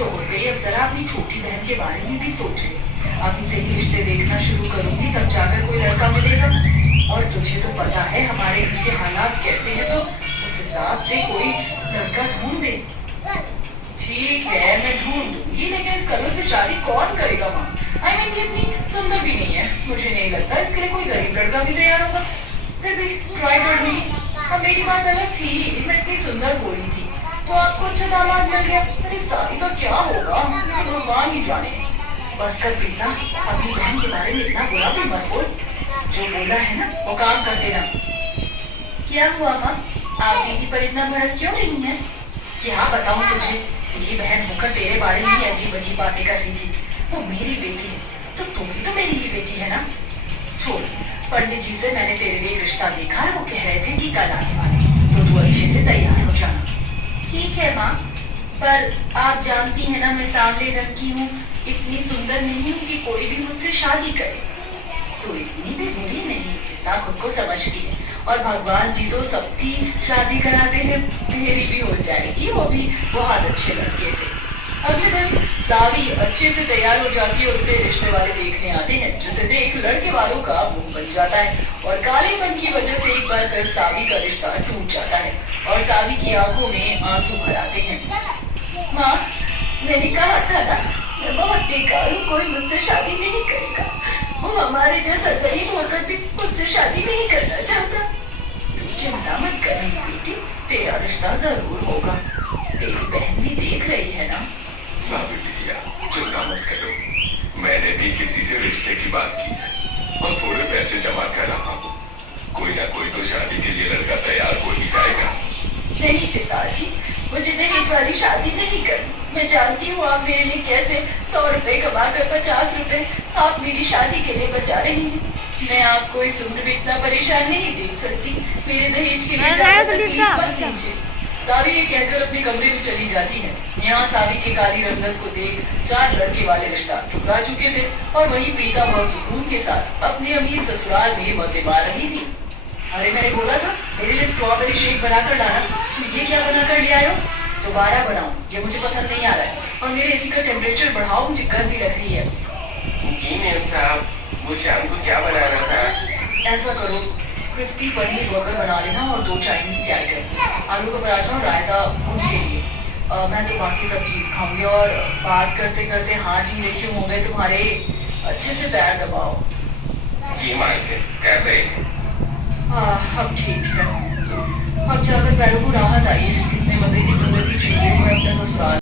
तो हो गई, अब जरा अपनी छोटी बहन के बारे में भी सोचे। अभी से ही रिश्ते देखना शुरू करूंगी, तब जाकर कोई लड़का मिलेगा। और तुझे तो पता है हमारे घर के हालात कैसे हैं, तो उस हिसाब से कोई लड़का ढूंढ दे। ठीक है, मैं ढूंढ दूंगी, लेकिन इस कलो से शादी कौन करेगा माँ? आई मीन ये इतनी सुंदर भी नहीं है, मुझे नहीं लगता इसके लिए कोई गरीब लड़का भी तैयार होगा। फिर भी ट्राई कर लूंगी। अब मेरी बात अलग थी, मैं इतनी सुंदर बोली थी तो आपको अच्छा दामाद मिल गया, अरे शादी का क्या होगा भगवान ही जाने। बस कर प्रीता, अपनी बहन के बारे में इतना बुरा भी मत बोल। जो बोला है ना वो काम कर देना। क्या हुआ माँ, आप दीदी पर इतना भड़क क्यों नहीं है? क्या बताऊं तुझे, मेरी बहन होकर तेरे बारे में अजीब अजीब बातें कर रही थी। वो मेरी बेटी है तो तुम भी तो मेरी ही बेटी है ना। छोड़, पंडित जी से मैंने तेरे लिए रिश्ता देखा है, वो कह रहे थे कि कल आने वाले, तो तू अच्छे से तैयार हो जाना। ठीक है माँ, पर आप जानती है ना मैं सांवले रंग की हूँ, इतनी सुंदर नहीं हूँ कि कोई भी मुझसे शादी करे। तो इतनी भी बुरी नहीं जितना खुद को समझती है, और भगवान जी तो सबकी शादी कराते हैं, मेरी भी हो जाएगी, वो भी बहुत अच्छे लड़के से। अगले दिन सावी अच्छे से तैयार हो जाती है और उसे रिश्ते वाले देखने आते हैं, जिसे देख लड़के वालों का मुंह बन जाता है और कालेपन की वजह से एक बार फिर सावी का रिश्ता टूट जाता है और सावी की आंखों में आंसू भर आते हैं। माँ, मैंने कहा था ना, मैं बहुत बेकार हूँ, कोई मुझसे शादी नहीं करेगा। वो हमारे जैसा गरीब होकर भी मुझसे शादी नहीं करना चाहता। तुम चिंता मत कर बेटी, तेरा रिश्ता जरूर होगा, तेरी बहन भी देख रही है ना। सावी बिटिया, चिंता मत करो, मैंने भी किसी से रिश्ते की बात की है और थोड़े पैसे जमा कर रहा हूँ, कोई ना कोई तो शादी के लिए लड़का तैयार हो ही जाएगा। नहीं पिताजी, मुझे दहेज वाली शादी नहीं करनी। मैं जानती हूँ आप मेरे लिए कैसे 100 रुपए कमा कर 50 रुपए आप मेरी शादी के लिए बचा रही हैं। मैं आपको इस उम्र में इतना परेशान नहीं देख सकती, मेरे दहेज के लिए ज़्यादा तकलीफ मत कीजिए। सावी ये कहकर अपने कमरे में चली जाती है। यहाँ सावी के काली रंगत को देख 4 लड़के वाले रिश्ता टुकरा चुके थे और वही प्रीता बहुत सुकून के साथ अपने अमीर ससुराल में मजे मार रही थी। अरे मैंने बोला था मेरे लिए स्ट्रॉबेरी शेक बनाकर लाना, तुम ये क्या बनाकर ले आए हो? दोबारा बनाओ, ये मुझे पसंद नहीं आ रहा है, और मेरे एसी का टेम्परेचर बढ़ाओ, मुझे गर्मी लग रही है। जी मैम साहब, वो शाम को क्या बनाना था? ऐसा करो, क्रिस्पी पनीर बर्गर बना लेना और 2 चाइनीज के आइटम, आलू का पराठा और रायता उनके लिए। मैं तो बाकी सब चीज खाऊंगी। और बात करते करते हाथ ही देखिए मुंह में तुम्हारे, अच्छे से पैर दबाओ। जी मालिक, कर रहे हैं। अब ठीक है, अब जाकर पैरों को राहत आई है। कितने मजे की जिंदगी जी रही हूँ मैं अपने ससुराल।